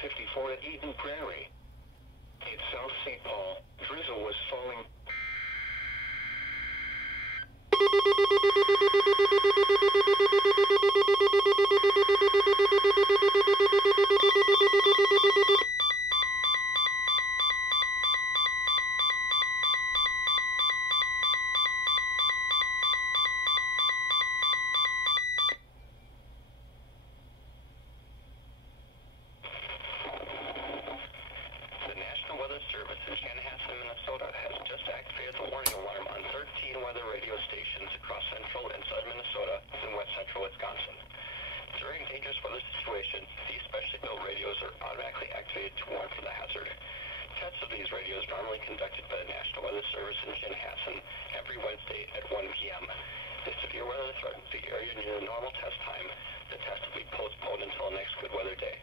154 at Eden Prairie. It's South St. Paul. Drizzle was falling. Service in Chanhassen, Minnesota has just activated the warning alarm on 13 weather radio stations across central and southern Minnesota and west central Wisconsin. During dangerous weather situations, these specially built radios are automatically activated to warn for the hazard. Tests of these radios are normally conducted by the National Weather Service in Chanhassen every Wednesday at 1 p.m. If severe weather threatens the area near the normal test time, the test will be postponed until next good weather day.